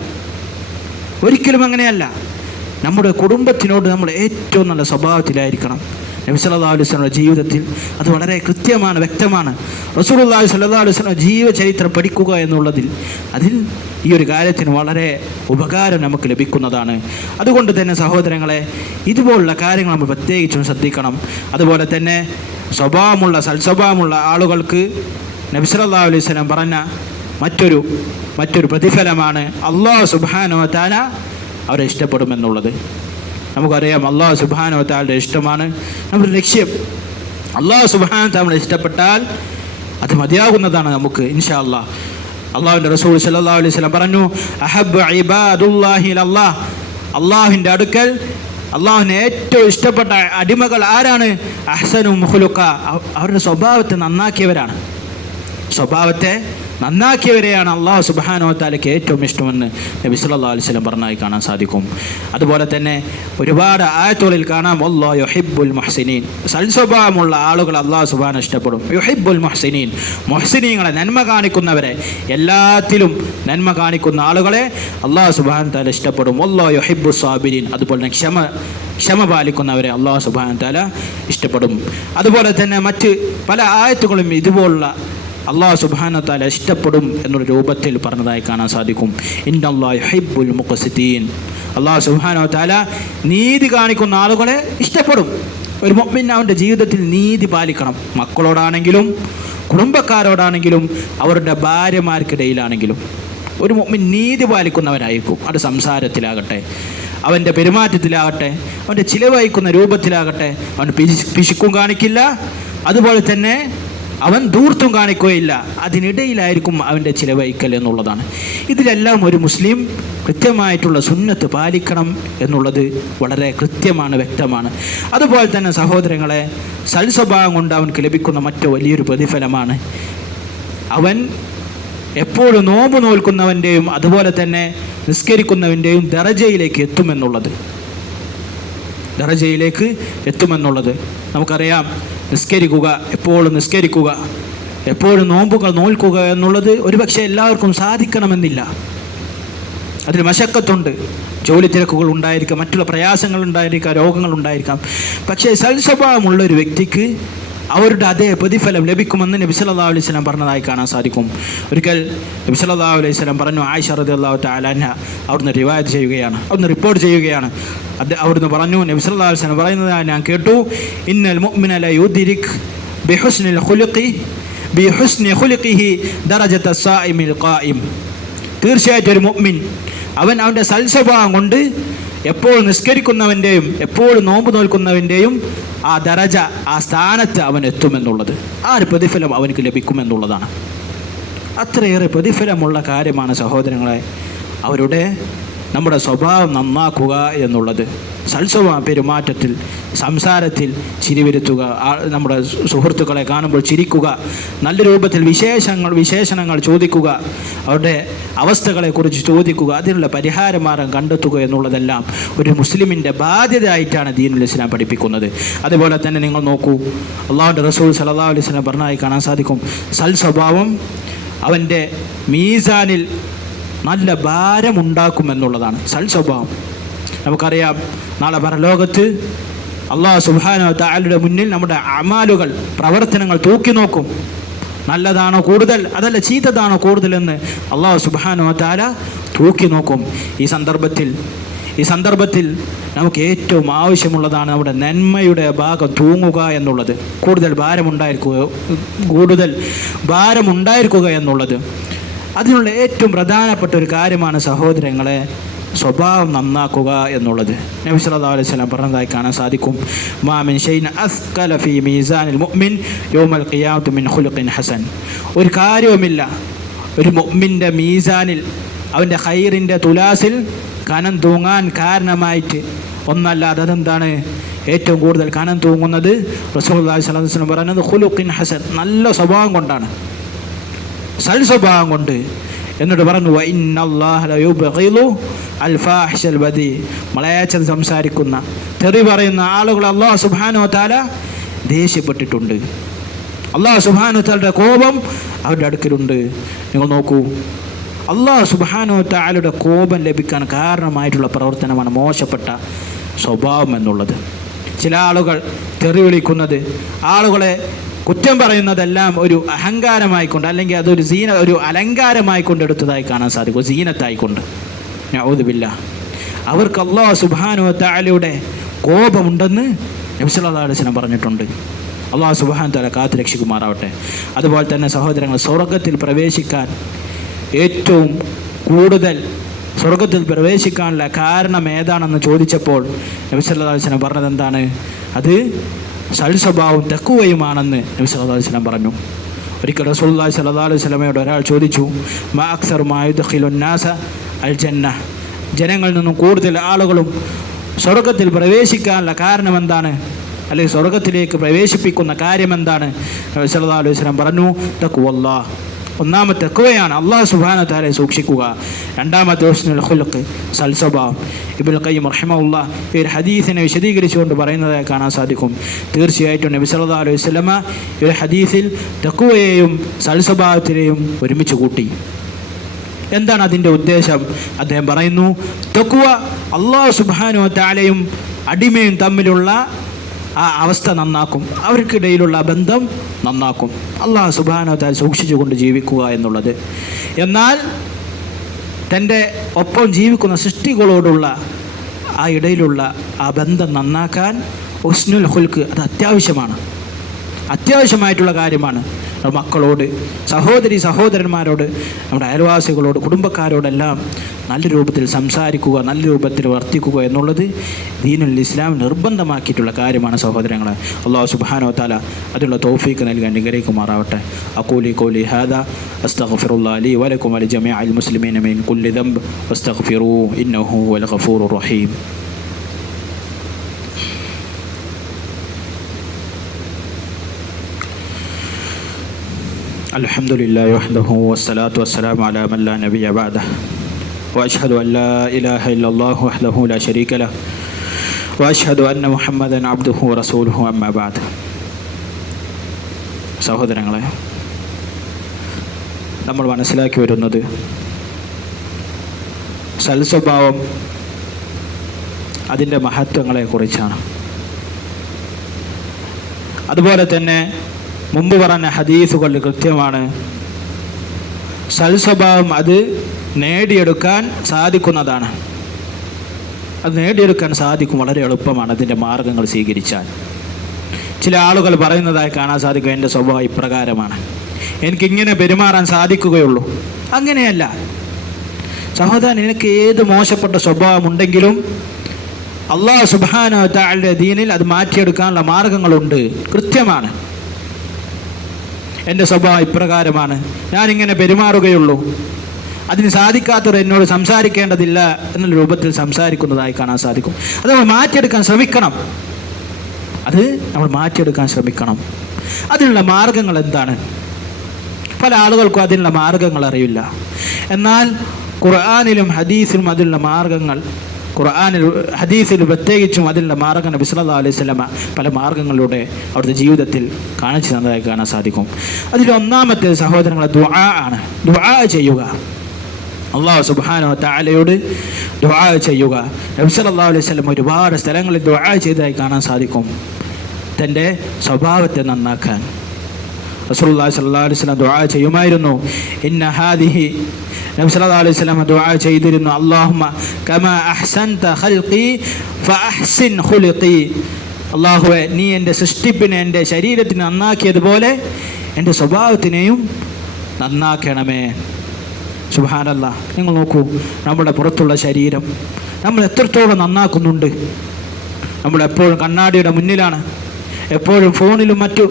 ഒരിക്കലും അങ്ങനെയല്ല. നമ്മുടെ കുടുംബത്തിനോട് നമ്മൾ ഏറ്റവും നല്ല സ്വഭാവത്തിലായിരിക്കണം. നബി സല്ലല്ലാഹു അലൈഹി വസല്ലം ജീവിതത്തിൽ അത് വളരെ കൃത്യമാണ്, വ്യക്തമാണ്. റസൂലുള്ളാഹി സ്വല്ലല്ലാഹു അലൈഹി വസല്ലം ജീവചരിത്രം പഠിക്കുക എന്നുള്ളതിൽ അതിൽ ഈ ഒരു കാര്യത്തിന് വളരെ ഉപകാരം നമുക്ക് ലഭിക്കുന്നതാണ്. അതുകൊണ്ട് തന്നെ സഹോദരങ്ങളെ, ഇതുപോലുള്ള കാര്യങ്ങൾ നമ്മൾ പ്രത്യേകിച്ചും ശ്രദ്ധിക്കണം. അതുപോലെ തന്നെ സൽസ്വഭാവമുള്ള ആളുകൾക്ക് നബി സല്ലല്ലാഹു അലൈഹി വസല്ലം പറഞ്ഞ മറ്റൊരു പ്രതിഫലമാണ് അല്ലാഹു സുബ്ഹാനഹു വ തആല അവരെ ഇഷ്ടപ്പെടുമെന്നുള്ളത്. നമുക്കറിയാം, അല്ലാഹു സുബ്ഹാനഹു വ തആലയുടെ ഇഷ്ടമാണ് നമ്മുടെ ലക്ഷ്യം. അല്ലാഹു സുബ്ഹാനഹു വ തആല ഇഷ്ടപ്പെട്ടാൽ അത് മതിയാകുന്നതാണ് നമുക്ക്, ഇൻഷാ അല്ലാഹ്. അല്ലാഹുവിൻ്റെ റസൂൽ സല്ലല്ലാഹു അലൈഹി വസല്ലം പറഞ്ഞു, അഹബ്ബു ഇബാദുല്ലാഹി ഇലല്ലാഹ്. അല്ലാഹുവിൻ്റെ അടുക്കൽ അല്ലാഹുവിന് ഏറ്റവും ഇഷ്ടപ്പെട്ട അടിമകൾ ആരാണ്? അഹ്സനുഹും ഖുലുഖ. അവരുടെ സ്വഭാവത്തെ നന്നാക്കിയവരാണ്. സ്വഭാവത്തെ നന്നാക്കിയവരെയാണ് അല്ലാഹു സുബ്ഹാനഹു വ തആലയ്ക്ക് ഏറ്റവും ഇഷ്ടമെന്ന് നബി സല്ലല്ലാഹു അലൈഹി വസല്ലം പറഞ്ഞായി കാണാൻ സാധിക്കും. അതുപോലെ തന്നെ ഒരുപാട് ആയത്തുകളിൽ കാണാം, വല്ലാഹു യുഹിബ്ബുൽ മുഹ്സിനീൻ. സൽസ്വഭാവമുള്ള ആളുകൾ അല്ലാഹു സുബ്ഹാനഹു ഇഷ്ടപ്പെടും. യുഹിബ്ബുൽ മുഹ്സിനീൻ, മുഹ്സിനീങ്ങളെ, നന്മ കാണിക്കുന്നവരെ, എല്ലാത്തിലും നന്മ കാണിക്കുന്ന ആളുകളെ അല്ലാഹു സുബ്ഹാനഹു വ തആല ഇഷ്ടപ്പെടും. വല്ലാഹു യുഹിബ്ബുസ് സാബിരീൻ. അതുപോലെ തന്നെ ക്ഷമ പാലിക്കുന്നവരെ അല്ലാഹു സുബ്ഹാനഹു വ തആല ഇഷ്ടപ്പെടും. അതുപോലെ തന്നെ മറ്റ് പല ആയത്തുകളും ഇതുപോലുള്ള അല്ലാഹു സുബ്ഹാനഹു വ തആല ഇഷ്ടപ്പെടും എന്നുള്ള രൂപത്തിൽ പറഞ്ഞതായി കാണാൻ സാധിക്കും. ഇന്നല്ലാഹു യുഹിബ്ബുൽ മുഖ്സിതീൻ. അല്ലാഹു സുബ്ഹാനഹു വ തആല നീതി കാണിക്കുന്ന ആളുകളെ ഇഷ്ടപ്പെടും. ഒരു മുഅ്മിൻ അവൻ്റെ ജീവിതത്തിൽ നീതി പാലിക്കണം. മക്കളോടാണെങ്കിലും കുടുംബക്കാരോടാണെങ്കിലും അവരുടെ ഭാര്യമാർക്കിടയിലാണെങ്കിലും ഒരു മുഅ്മിൻ നീതി പാലിക്കുന്നവനായിരിക്കും. അത് സംസാരത്തിലാകട്ടെ, അവൻ്റെ പെരുമാറ്റത്തിലാകട്ടെ, അവൻ്റെ ചിലവഴിക്കുന്ന രൂപത്തിലാകട്ടെ, അവൻ പിശുക്കും കാണിക്കില്ല, അതുപോലെ തന്നെ അവൻ ധൂർത്തും കാണിക്കുകയില്ല. അതിനിടയിലായിരിക്കും അവൻ്റെ ചിലവഴിക്കൽ എന്നുള്ളതാണ്. ഇതിലെല്ലാം ഒരു മുസ്ലിം കൃത്യമായിട്ടുള്ള സുന്നത്ത് പാലിക്കണം എന്നുള്ളത് വളരെ കൃത്യമാണ്, വ്യക്തമാണ്. അതുപോലെ തന്നെ സഹോദരങ്ങളെ, സൽസ്വഭാവം കൊണ്ട് അവൻക്ക് ലഭിക്കുന്ന മറ്റു വലിയൊരു പ്രതിഫലമാണ് അവൻ എപ്പോഴും നോമ്പ് നോൽക്കുന്നവൻ്റെയും അതുപോലെ തന്നെ നിസ്കരിക്കുന്നവൻ്റെയും ദറജയിലേക്ക് എത്തുമെന്നുള്ളത് നമുക്കറിയാം. എപ്പോഴും നിസ്കരിക്കുക, എപ്പോഴും നോമ്പുകൾ നോൽക്കുക എന്നുള്ളത് ഒരുപക്ഷെ എല്ലാവർക്കും സാധിക്കണമെന്നില്ല. അതിൽ മശക്കത്തുണ്ട്, ജോലി തിരക്കുകൾ ഉണ്ടായിരിക്കാം, മറ്റുള്ള പ്രയാസങ്ങൾ ഉണ്ടായിരിക്കാം, രോഗങ്ങൾ ഉണ്ടായിരിക്കാം. പക്ഷേ സൽസ്വഭാവമുള്ള ഒരു വ്യക്തിക്ക് അവരുടെ അതേ പ്രതിഫലം ലഭിക്കുമെന്ന് നബി സല്ലല്ലാഹു അലൈഹി വസല്ലം പറഞ്ഞതായി കാണാൻ സാധിക്കും. ഒരിക്കൽ നബി സല്ലല്ലാഹു അലൈഹി വസല്ലം പറഞ്ഞു, ആയിഷ റളിയല്ലാഹു തആല അൻഹ അവിടുന്ന് റിപ്പോർട്ട് ചെയ്യുകയാണ്. അവിടുന്ന് പറഞ്ഞു, നബി സല്ലല്ലാഹു അലൈഹി വസല്ലം പറയുന്നത് ഞാൻ കേട്ടു, ഇന്നൽ മുഅ്മിന ല യുദ്രിക് ബിഹുസ്നി ഖുലുഖിഹി ദറജത സായിമിൽ ഖായിം. തീർച്ചയായിട്ടും ഒരു മുഅ്മിൻ അവൻ്റെ സൽസ്വഭാവം കൊണ്ട് എപ്പോഴും നിസ്കരിക്കുന്നവൻ്റെയും എപ്പോഴും നോമ്പ് നോൽക്കുന്നവൻ്റെയും ആ ദറജ, ആ സ്ഥാനത്ത് അവൻ എത്തുമെന്നുള്ളത്, ആ ഒരു പ്രതിഫലം അവനക്ക് ലഭിക്കുമെന്നുള്ളതാണ്. അത്രയേറെ പ്രതിഫലമുള്ള കാര്യമാണ് സഹോദരങ്ങളെ അവരുടെ നമ്മുടെ സ്വഭാവം നന്നാക്കുക എന്നുള്ളത്. സൽസ്വഭാവ പെരുമാറ്റത്തിൽ, സംസാരത്തിൽ ചിരി വരുത്തുക, നമ്മുടെ സുഹൃത്തുക്കളെ കാണുമ്പോൾ ചിരിക്കുക, നല്ല രൂപത്തിൽ വിശേഷണങ്ങൾ ചോദിക്കുക, അവരുടെ അവസ്ഥകളെക്കുറിച്ച് ചോദിക്കുക, അതിനുള്ള പരിഹാരമാർഗം കണ്ടെത്തുക എന്നുള്ളതെല്ലാം ഒരു മുസ്ലിമിൻ്റെ ബാധ്യതയായിട്ടാണ് ദീനുൽ ഇസ്ലാം പഠിപ്പിക്കുന്നത്. അതുപോലെ തന്നെ നിങ്ങൾ നോക്കൂ, അള്ളാഹുവിൻ്റെ റസൂൽ സല്ലല്ലാഹു അലൈഹി വസല്ലം പറഞ്ഞതായി കാണാൻ സാധിക്കും, സൽസ്വഭാവം അവൻ്റെ മീസാനിൽ നല്ല ഭാരമുണ്ടാക്കുമെന്നുള്ളതാണ്. സൽസ്വഭാവം നമുക്കറിയാം, നാളെ പരലോകത്ത് അല്ലാഹു സുബ്ഹാനഹു വ തആലയുടെ മുന്നിൽ നമ്മുടെ അമാലുകൾ, പ്രവർത്തനങ്ങൾ തൂക്കി നോക്കും. നല്ലതാണോ കൂടുതൽ, അതല്ല ചീത്തതാണോ കൂടുതലെന്ന് അല്ലാഹു സുബ്ഹാനഹു വ തആല തൂക്കി നോക്കും. ഈ സന്ദർഭത്തിൽ നമുക്ക് ഏറ്റവും ആവശ്യമുള്ളതാണ് നമ്മുടെ നന്മയുടെ ഭാഗം തൂങ്ങുക എന്നുള്ളത്, കൂടുതൽ ഭാരമുണ്ടായിരിക്കുക എന്നുള്ളത്. അതിനുള്ള ഏറ്റവും പ്രധാനപ്പെട്ട ഒരു കാര്യമാണ് സഹോദരങ്ങളെ, സ്വഭാവം നന്നാക്കുക എന്നുള്ളത്. നബി സല്ലല്ലാഹു അലൈഹി വസല്ലം പറഞ്ഞതായി കാണാൻ സാധിക്കും, മാ മിൻ ഷൈഇൻ അസ്കല ഫീ മീസാനിൽ മുഅ്മിൻ യൗമൽ ഖിയാമത്തി മിൻ ഖുലുഖിൻ ഹസൻ. ഒരു കാര്യവുമില്ല ഒരു മുഅ്മിൻ്റെ മീസാനിൽ, അവൻ്റെ ഖൈറിൻ്റെ തുലാസിൽ കനം തൂങ്ങാൻ കാരണമായിട്ട് ഒന്നല്ലാതെ. അതെന്താണ്? ഏറ്റവും കൂടുതൽ കനം തൂങ്ങുന്നത് റസൂലുള്ളാഹി സ്വല്ലല്ലാഹു അലൈഹി വസല്ലം പറയുന്നത് ഖുലുഖിൻ ഹസൻ, നല്ല സ്വഭാവം കൊണ്ടാണ്, സൽസ്വഭാവം കൊണ്ട്. എന്നിട്ട് പറഞ്ഞു, വഇന്നല്ലാഹ ലയുബ്ഗിളു അൽ ഫാഹിഷൽ ബദി, മലയാളം സംസാരിക്കുന്ന, തെറി പറയുന്ന ആളുകൾ അല്ലാഹു സുബ്ഹാനഹു വ തആല ദേഷ്യപ്പെട്ടിട്ടുണ്ട്. അല്ലാഹു സുബ്ഹാനഹു വ തആലയുടെ കോപം അവരുടെ അടുക്കലുണ്ട്. നിങ്ങൾ നോക്കൂ, അല്ലാഹു സുബ്ഹാനഹു വ തആലയുടെ കോപം ലഭിക്കാൻ കാരണമായിട്ടുള്ള പ്രവർത്തനമാണ് മോശപ്പെട്ട സ്വഭാവം എന്നുള്ളത്. ചില ആളുകൾ തെറി വിളിക്കുന്നത്, ആളുകളെ കുറ്റം പറയുന്നതെല്ലാം ഒരു അഹങ്കാരമായിക്കൊണ്ട്, അല്ലെങ്കിൽ അതൊരു ഒരു അലങ്കാരമായിക്കൊണ്ട് എടുത്തതായി കാണാൻ സാധിക്കും, സീനത്തായിക്കൊണ്ട്. നഊദു ബില്ലാഹ്. അവർക്ക് അല്ലാഹു സുബ്ഹാനഹു വ തആലയുടെ കോപമുണ്ടെന്ന് നബി സല്ലല്ലാഹു അലൈഹി വസല്ലം പറഞ്ഞിട്ടുണ്ട്. അല്ലാഹു സുബ്ഹാനഹു വ തആല കാത്തു രക്ഷിക്കുമാറാവട്ടെ. അതുപോലെ തന്നെ സഹോദരങ്ങൾ, സ്വർഗത്തിൽ പ്രവേശിക്കാൻ ഏറ്റവും കൂടുതൽ സ്വർഗത്തിൽ പ്രവേശിക്കാനുള്ള കാരണം ഏതാണെന്ന് ചോദിച്ചപ്പോൾ നബി സല്ലല്ലാഹു അലൈഹി വസല്ലം പറഞ്ഞത് എന്താണ്? അത് സൽസ്വഭാവവും തഖ്വയുമാണെന്ന് നബി സല്ലല്ലാഹു അലൈഹി വസല്ലം പറഞ്ഞു. ഒരിക്കൽ റസൂലുള്ളാഹി സ്വല്ലല്ലാഹു അലൈഹി വസല്ലമയോട് ഒരാൾ ചോദിച്ചു, മാ അക്സറു മാ യുദ്ഖിലുൻ നാസ അൽ ജന്ന, ജനങ്ങളിൽ നിന്നും കൂടുതൽ ആളുകളും സ്വർഗത്തിൽ പ്രവേശിക്കാനുള്ള കാരണം എന്താണ്, അല്ലെങ്കിൽ സ്വർഗത്തിലേക്ക് പ്രവേശിപ്പിക്കുന്ന കാര്യം എന്താണ്? നബി സല്ലല്ലാഹു അലൈഹി വസല്ലം പറഞ്ഞു, തഖ്വല്ലാഹ്. ഒന്നാമത്തെ തഖ്വയാണ്, അല്ലാഹു സുബ്ഹാനഹു വ തആലയെ സൂക്ഷിക്കുക. രണ്ടാമത്തെ ഹുസ്നുൽ ഖുലുഖ്, സൽസ്വഭാവം. ഇബ്നുൽ ഖയ്യിം റഹിമഹുല്ലാഹ് ഈ ഒരു ഹദീസിനെ വിശദീകരിച്ചുകൊണ്ട് പറയുന്നതായി കാണാൻ സാധിക്കും. തീർച്ചയായിട്ടും നബി സല്ലല്ലാഹു അലൈഹി വസല്ലമ ഈ ഒരു ഹദീസിൽ തഖ്വയെയും സൽസ്വഭാവത്തിനെയും ഒരുമിച്ച് കൂട്ടി. എന്താണ് അതിൻ്റെ ഉദ്ദേശം? അദ്ദേഹം പറയുന്നു, തഖ്വ അല്ലാഹു സുബ്ഹാനഹു വ തആലയും അടിമയും തമ്മിലുള്ള ആ അവസ്ഥ നന്നാക്കും, അവർക്കിടയിലുള്ള ബന്ധം നന്നാക്കും. അല്ലാഹു സുബ്ഹാനഹു വ തആല സൂക്ഷിച്ചുകൊണ്ട് ജീവിക്കുക എന്നുള്ളത്. എന്നാൽ തൻ്റെ ഒപ്പം ജീവിക്കുന്ന സൃഷ്ടികളോടുള്ള ആ ഇടയിലുള്ള ആ ബന്ധം നന്നാക്കാൻ ഹുസ്നുൽ ഖുൽഖ് അത് അത്യാവശ്യമായിട്ടുള്ള കാര്യമാണ്. മക്കളോട്, സഹോദരന്മാരോട്, നമ്മുടെ അയൽവാസികളോട്, കുടുംബക്കാരോടെല്ലാം നല്ല രൂപത്തിൽ സംസാരിക്കുക, നല്ല രൂപത്തിൽ വർത്തിക്കുക എന്നുള്ളത് ദീനുൽ ഇസ്ലാം നിർബന്ധമാക്കിയിട്ടുള്ള കാര്യമാണ് സഹോദരങ്ങളെ. അല്ലാഹു സുബ്ഹാനഹു വ തആല അതിനുള്ള തൗഫീഖ് നൽകി അനുഗ്രഹിക്കുമാറാവട്ടെ. അഖൂലി ഖൗലി ഹാദാ അസ്തഗ്ഫിറുല്ലാഹ ലി വലക്കും വലിജമീഅൽ മുസ്ലിമീന മിൻ കുല്ലി ദംബ് വസ്തഗ്ഫിറൂഹു ഇന്നഹു ഹുവൽ ഗഫൂറുർ റഹീം. الحمد لله وحده والصلاة والسلام على من لا نبي بعده وأشهد أن لا إله إلا الله وحده لا شريك له وأشهد أن محمدا عبده ورسوله أما بعد. സഹോദരങ്ങളെ, നമ്മൾ മനസ്സിലാക്കി വരുന്നത് സൽസ്വഭാവം അതിൻ്റെ മഹത്വങ്ങളെക്കുറിച്ചാണ്. അതുപോലെ തന്നെ മുമ്പ് പറഞ്ഞ ഹദീസുകൾ കൃത്യമാണ്. സൽസ്വഭാവം അത് നേടിയെടുക്കാൻ സാധിക്കുന്നതാണ്. അത് നേടിയെടുക്കാൻ സാധിക്കും, വളരെ എളുപ്പമാണ് അതിൻ്റെ മാർഗങ്ങൾ സ്വീകരിച്ചാൽ. ചില ആളുകൾ പറയുന്നതായി കാണാൻ സാധിക്കും, എൻ്റെ സ്വഭാവം ഇപ്രകാരമാണ്, എനിക്കിങ്ങനെ പെരുമാറാൻ സാധിക്കുകയുള്ളൂ. അങ്ങനെയല്ല സഹോദരൻ, നിനക്ക് ഏത് മോശപ്പെട്ട സ്വഭാവമുണ്ടെങ്കിലും അല്ലാഹു സുബ്ഹാനഹു വ തആലയുടെ ദീനിൽ അത് മാറ്റിയെടുക്കാനുള്ള മാർഗങ്ങളുണ്ട്, കൃത്യമാണ്. എൻ്റെ സ്വഭാവം ഇപ്രകാരമാണ്, ഞാനിങ്ങനെ പെരുമാറുകയുള്ളൂ. അതിന് സാധിക്കാത്തവർ എന്നോട് സംസാരിക്കേണ്ടതില്ല എന്നുള്ള രൂപത്തിൽ സംസാരിക്കുന്നതായി കാണാൻ സാധിക്കും. അത് നമ്മൾ മാറ്റിയെടുക്കാൻ ശ്രമിക്കണം. അതിനുള്ള മാർഗങ്ങൾ എന്താണ്? പല ആളുകൾക്കും അതിനുള്ള മാർഗങ്ങൾ അറിയില്ല. എന്നാൽ ഖുർആനിലും ഹദീസിലും അതിനുള്ള മാർഗങ്ങൾ, ഹദീസിൽ പ്രത്യേകിച്ചും അതിനുള്ള മാർഗം നബി സല്ലല്ലാഹു അലൈഹി വസല്ലമ പല മാർഗങ്ങളിലൂടെ അവിടുത്തെ ജീവിതത്തിൽ കാണിച്ചു തന്നതായി കാണാൻ സാധിക്കും. അതിൽ ഒന്നാമത്തെ സഹോദരങ്ങളെ ദുആ ആണ്. ദുആ ചെയ്യുക, അല്ലാഹു സുബ്ഹാനഹു വ തആലയോട് ദുആ ചെയ്യുക. നബി സല്ലല്ലാഹു അലൈഹി വസല്ലം ഒരുപാട് സ്ഥലങ്ങളിൽ ദുആ ചെയ്തതായി കാണാൻ സാധിക്കും. തൻ്റെ സ്വഭാവത്തെ നന്നാക്കാൻ റസൂലുള്ളാഹി സ്വല്ലല്ലാഹു അലൈഹി വസല്ലം ദുആ ചെയ്യുമായിരുന്നു. ഇന്ന ഹാദിഹി, നബി സല്ലല്ലാഹു അലൈഹി വസല്ലം ദുആ ചെയ്തിരുന്നു, അല്ലാഹുമ്മ കമാ അഹ്സൻത ഖൽഖി ഫഅഹ്സിൻ ഖുലുഖി. അല്ലാഹുവേ, നീ എൻ്റെ സൃഷ്ടിപ്പിനെ, എൻ്റെ ശരീരത്തിനെ നന്നാക്കിയതുപോലെ എൻ്റെ സ്വഭാവത്തിനെയും നന്നാക്കണമേ. സുബ്ഹാനല്ലാഹ്. നിങ്ങൾ നോക്കൂ, നമ്മുടെ പുറത്തുള്ള ശരീരം നമ്മൾ എത്രത്തോളം നന്നാക്കുന്നുണ്ട്. നമ്മളെപ്പോഴും കണ്ണാടിയുടെ മുന്നിലാണ്, എപ്പോഴും ഫോണിലും മറ്റു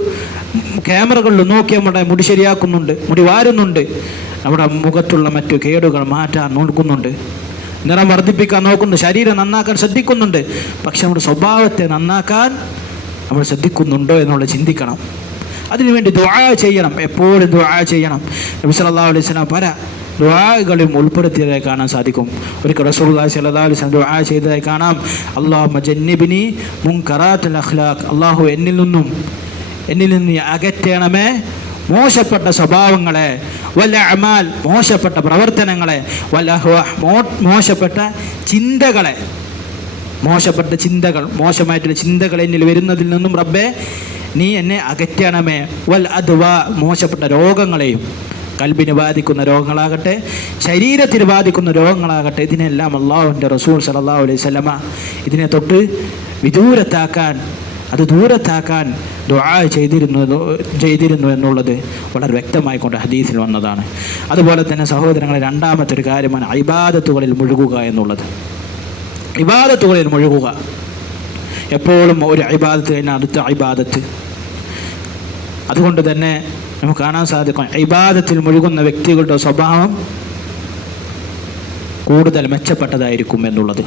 ക്യാമറകളിലും നോക്കി നമ്മുടെ മുടി ശരിയാക്കുന്നുണ്ട്, മുടി വാരുന്നുണ്ട്, നമ്മുടെ മുഖത്തുള്ള മറ്റു കേടുകൾ മാറ്റാൻ നോക്കുന്നുണ്ട്, നിറം വർദ്ധിപ്പിക്കാൻ നോക്കുന്നു, ശരീരം നന്നാക്കാൻ ശ്രദ്ധിക്കുന്നുണ്ട്. പക്ഷെ നമ്മുടെ സ്വഭാവത്തെ നന്നാക്കാൻ നമ്മൾ ശ്രദ്ധിക്കുന്നുണ്ടോ എന്നുള്ളത് ചിന്തിക്കണം. അതിനുവേണ്ടി ദുആ ചെയ്യണം, എപ്പോഴും ദുആ ചെയ്യണം. നബി സല്ലല്ലാഹു അലൈഹി വസല്ലം പല ദുആകളും ഉൾപ്പെടുത്തിയതായി കാണാൻ സാധിക്കും. ഒരിക്കൽ റസൂലുള്ളാഹി സ്വല്ലല്ലാഹു അലൈഹി വസല്ലം ദുആ ചെയ്തതായി കാണാം, അല്ലാഹുമ്മ ജന്നിബ്നി മുൻകറാത്തുൽ അഖ്ലാഖ്. അല്ലാഹു എന്നിൽ നിന്ന് അകറ്റണമേ മോശപ്പെട്ട സ്വഭാവങ്ങളെ, വൽ അഅമാൽ മോശപ്പെട്ട പ്രവർത്തനങ്ങളെ, വൽ അഹ്വാ മോശപ്പെട്ട ചിന്തകളെ. മോശമായിട്ടുള്ള ചിന്തകൾ എന്നിൽ വരുന്നതിൽ നിന്നും റബ്ബേ നീ എന്നെ അകറ്റണമേ. വൽ അദ്വാ മോശപ്പെട്ട രോഗങ്ങളെയും, കൽബിന് ബാധിക്കുന്ന രോഗങ്ങളാകട്ടെ, ശരീരത്തിന് ബാധിക്കുന്ന രോഗങ്ങളാകട്ടെ, ഇതിനെല്ലാം അല്ലാഹുവിൻ്റെ റസൂൽ സല്ലല്ലാഹു അലൈഹി വസല്ലമ ഇതിനെ തൊട്ട് ദൂരത്താക്കാൻ ദുആ ചെയ്തിരുന്നു എന്നുള്ളത് വളരെ വ്യക്തമായിക്കൊണ്ട് ഹദീസിൽ വന്നതാണ്. അതുപോലെ തന്നെ സഹോദരങ്ങളെ, രണ്ടാമത്തെ ഒരു കാര്യമാണ് ഇബാദത്തുകളിൽ മുഴുകുക എന്നുള്ളത്. ഇബാദത്തുകളിൽ മുഴുകുക, എപ്പോഴും ഒരു ഇബാദത്ത് കഴിഞ്ഞാൽ അടുത്ത ഇബാദത്ത്. അതുകൊണ്ട് തന്നെ നമുക്ക് കാണാൻ സാധിക്കും, ഇബാദത്തിൽ മുഴുകുന്ന വ്യക്തികളുടെ സ്വഭാവം കൂടുതൽ മെച്ചപ്പെട്ടതായിരിക്കും എന്നുള്ളത്.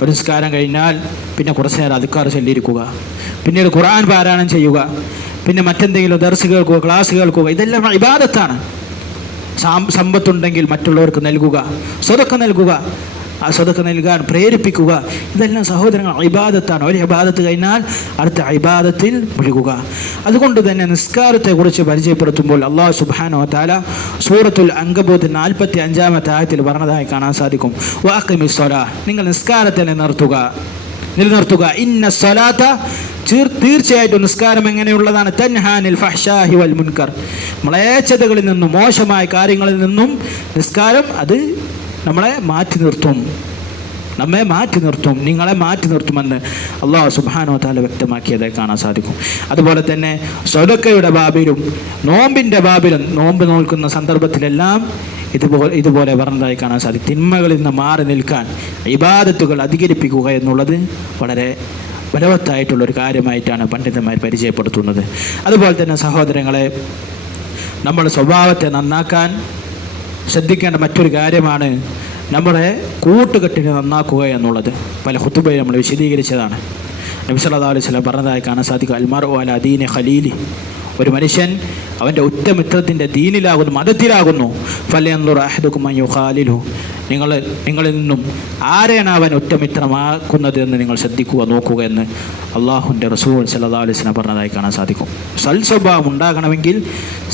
ഒരു നിസ്കാരം കഴിഞ്ഞാൽ പിന്നെ കുറച്ച് നേരം അദ്കാർ ചൊല്ലിയിരിക്കുക, പിന്നീട് ഖുർആൻ പാരായണം ചെയ്യുക, പിന്നെ മറ്റെന്തെങ്കിലും ദർസ് കേൾക്കുക, ക്ലാസ് കേൾക്കുക, ഇതെല്ലാം ഇബാദത്താണ്. സമ്പത്തുണ്ടെങ്കിൽ മറ്റുള്ളവർക്ക് നൽകുക, സ്വതക്ക നൽകുക, ആ സ്വതക്ക നൽകാൻ പ്രേരിപ്പിക്കുക, ഇതെല്ലാം സഹോദരങ്ങൾ ഇബാദത്താണ്. ഒരു ഇബാദത്ത് കഴിഞ്ഞാൽ അടുത്ത ഇബാദത്തിൽ മുഴുകുക. അതുകൊണ്ട് തന്നെ നിസ്കാരത്തെക്കുറിച്ച് പരിചയപ്പെടുത്തുമ്പോൾ അല്ലാഹു സുബ്ഹാനഹു വ തആല സൂറത്തുൽ അൻകബൂത്ത് 45-ാമത്തെ ആയത്തിൽ പറഞ്ഞതായി കാണാൻ സാധിക്കും, വഅഖിമിസ് സ്വലാഹ്, നിങ്ങൾ നിസ്കാരത്തെ നിലനിർത്തുക. ഇന്ന സ്വലാത്ത, തീർച്ചയായിട്ടും നിസ്കാരം എങ്ങനെയുള്ളതാണ്, തൻഹാനിൽ ഫഹ്ശാഹി വൽ മുൻകർ, മ്ലേച്ഛതകളിൽ നിന്നും മോശമായ കാര്യങ്ങളിൽ നിന്നും നിസ്കാരം അത് നമ്മെ മാറ്റി നിർത്തും, നിങ്ങളെ മാറ്റി നിർത്തുമെന്ന് അല്ലാഹു സുബ്ഹാനഹു വ തആല വ്യക്തമാക്കിയതായി കാണാൻ സാധിക്കും. അതുപോലെ തന്നെ സദഖയുടെ ബാബിലും നോമ്പിൻ്റെ ബാബിലും, നോമ്പ് നോൽക്കുന്ന സന്ദർഭത്തിലെല്ലാം ഇതുപോലെ പറഞ്ഞതായി കാണാൻ സാധിക്കും. തിന്മകളിൽ നിന്ന് മാറി നിൽക്കാൻ ഇബാദത്തുകൾ അധികരിപ്പിക്കുക എന്നുള്ളത് വളരെ ബലവത്തായിട്ടുള്ളൊരു കാര്യമായിട്ടാണ് പണ്ഡിതന്മാർ പരിചയപ്പെടുത്തുന്നത്. അതുപോലെ തന്നെ സഹോദരങ്ങളെ, നമ്മുടെ സ്വഭാവത്തെ നന്നാക്കാൻ ശ്രദ്ധിക്കേണ്ട മറ്റൊരു കാര്യമാണ് നമ്മുടെ കൂട്ടുകെട്ടിനെ നന്നാക്കുക എന്നുള്ളത്. പല ഖുതുബയിൽ നമ്മൾ വിശദീകരിച്ചതാണ്. നബി സല്ലല്ലാഹു അലൈഹി വസല്ലം പറഞ്ഞതായി കാണാൻ സാധിക്കും, അൽമർഉ അലാ ദീനി ഖലീലി, ഒരു മനുഷ്യൻ അവൻ്റെ ഉറ്റമിത്രത്തിൻ്റെ ദീനിലാകുന്നു, മതത്തിലാകുന്നു. ഫലയൻദുർ അഹദുകും മൻ യുഖാലിലു, നിങ്ങളിൽ നിന്നും ആരെയാണ് അവൻ ഉറ്റമിത്രമാക്കുന്നത് എന്ന് നിങ്ങൾ ശ്രദ്ധിക്കുക, നോക്കുക എന്ന് അല്ലാഹുവിൻ്റെ റസൂൽ സല്ലല്ലാഹു അലൈഹി വസല്ലം പറഞ്ഞതായി കാണാൻ സാധിക്കും. സൽസ്വഭാവം ഉണ്ടാകണമെങ്കിൽ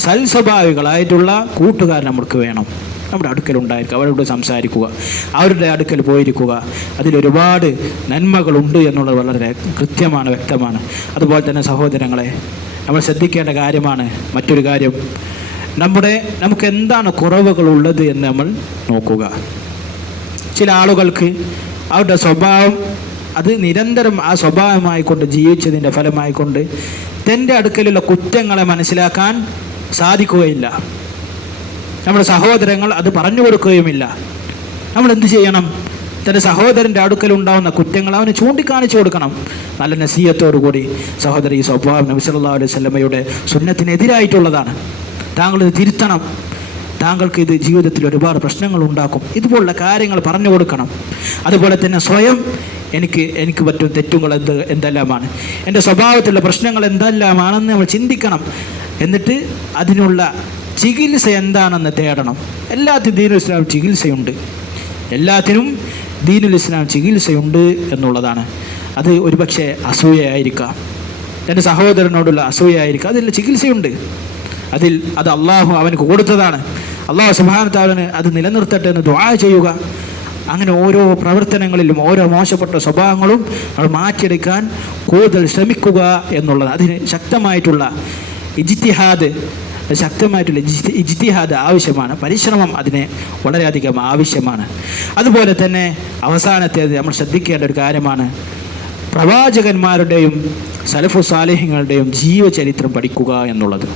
സൽസ്വഭാവികളായിട്ടുള്ള കൂട്ടുകാർ നമുക്ക് വേണം. നമ്മുടെ അടുക്കലുണ്ടായിരിക്കുക, അവരോട് സംസാരിക്കുക, അവരുടെ അടുക്കൽ പോയിരിക്കുക. അതിലൊരുപാട് നന്മകളുണ്ട് എന്നുള്ളത് വളരെ കൃത്യമാണ്, വ്യക്തമാണ്. അതുപോലെ തന്നെ സഹോദരങ്ങളെ, നമ്മൾ ശ്രദ്ധിക്കേണ്ട കാര്യമാണ് മറ്റൊരു കാര്യം, നമുക്ക് എന്താണ് കുറവുകളുള്ളത് എന്ന് നമ്മൾ നോക്കുക. ചില ആളുകൾക്ക് അവരുടെ സ്വഭാവം അത് നിരന്തരം ആ സ്വഭാവമായിക്കൊണ്ട് ജീവിച്ചതിൻ്റെ ഫലമായിക്കൊണ്ട് തൻ്റെ അടുക്കലുള്ള കുറ്റങ്ങളെ മനസ്സിലാക്കാൻ സാധിക്കുകയില്ല. നമ്മുടെ സഹോദരങ്ങൾ അത് പറഞ്ഞു കൊടുക്കുകയുമില്ല. നമ്മൾ എന്ത് ചെയ്യണം? തൻ്റെ സഹോദരൻ്റെ അടുക്കലുണ്ടാവുന്ന കുറ്റങ്ങൾ അവന് ചൂണ്ടിക്കാണിച്ചു കൊടുക്കണം. നല്ല നസീഹത്തോടു കൂടി, സഹോദരി, ഈ സ്വഭാവം നബി സല്ലല്ലാഹു അലൈഹി വസല്ലമയുടെ സുന്നത്തിനെതിരായിട്ടുള്ളതാണ്, താങ്കൾ ഇത് തിരുത്തണം, താങ്കൾക്ക് ഇത് ജീവിതത്തിൽ ഒരുപാട് പ്രശ്നങ്ങൾ ഉണ്ടാക്കും. ഇതുപോലുള്ള കാര്യങ്ങൾ പറഞ്ഞു കൊടുക്കണം. അതുപോലെ തന്നെ സ്വയം എനിക്ക് പറ്റും തെറ്റുകൾ എന്തെല്ലാമാണ്, എൻ്റെ സ്വഭാവത്തിലുള്ള പ്രശ്നങ്ങൾ എന്തെല്ലാമാണെന്ന് നമ്മൾ ചിന്തിക്കണം. എന്നിട്ട് അതിനുള്ള ചികിത്സ എന്താണെന്ന് തേടണം. എല്ലാത്തിനും ദീനുൽ ഇസ്ലാം ചികിത്സയുണ്ട്. എല്ലാത്തിനും ദീനുൽ ഇസ്ലാം ചികിത്സയുണ്ട് എന്നുള്ളതാണ്. അത് ഒരുപക്ഷെ അസൂയയായിരിക്കാം, എൻ്റെ സഹോദരനോടുള്ള അസൂയയായിരിക്കാം. അതിൽ ചികിത്സയുണ്ട്. അത് അള്ളാഹു അവനക്ക് കൊടുത്തതാണ്. അള്ളാഹു സുബ്ഹാനഹു വ തആല അത് നിലനിർത്തട്ടെ എന്ന് ദുആ ചെയ്യുക. അങ്ങനെ ഓരോ പ്രവർത്തനങ്ങളിലും ഓരോ മോശപ്പെട്ട സ്വഭാവങ്ങളും നമ്മൾ മാറ്റിയെടുക്കാൻ കൂടുതൽ ശ്രമിക്കുക എന്നുള്ളത്. അതിന് ശക്തമായിട്ടുള്ള ഇജ്തിഹാദ് ആവശ്യമാണ്. പരിശ്രമം അതിന് വളരെയധികം ആവശ്യമാണ്. അതുപോലെ തന്നെ അവസാനത്തേത് നമ്മൾ ശ്രദ്ധിക്കേണ്ട ഒരു കാര്യമാണ്, പ്രവാചകന്മാരുടെയും സലഫു സാലിഹ്യങ്ങളുടെയും ജീവചരിത്രം പഠിക്കുക എന്നുള്ളത്.